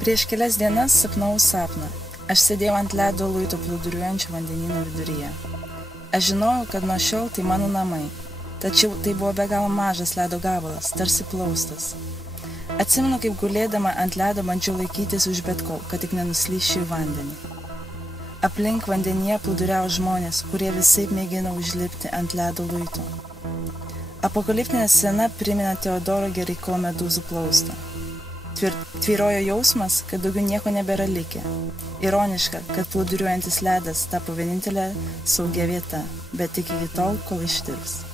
Prieš kelias dienas sapnavau sapną. Aš sėdėjau ant ledo luito plūduriuojančio vandenyno viduryje. Aš žinojau, kad nuo šiol tai mano namai, tačiau tai buvo be galo mažas ledo gabalas, tarsi plaustas. Atsimenu, kaip gulėdama ant ledo bandžiau laikytis už bet ko, kad tik nenuslyščiau į vandenį. Aplink vandenyje plūduriavo žmonės, kurie visaip mėgino užlipti ant ledo luito. Apokaliptinė scena primena Teodoro Geriko medūzų plaustą. Tvyrojo jausmas, kad daugiau nieko nebėra likę. Ironiška, kad plūduriuojantis ledas tapo vienintelė saugia vieta, bet tik iki tol, kol ištirps.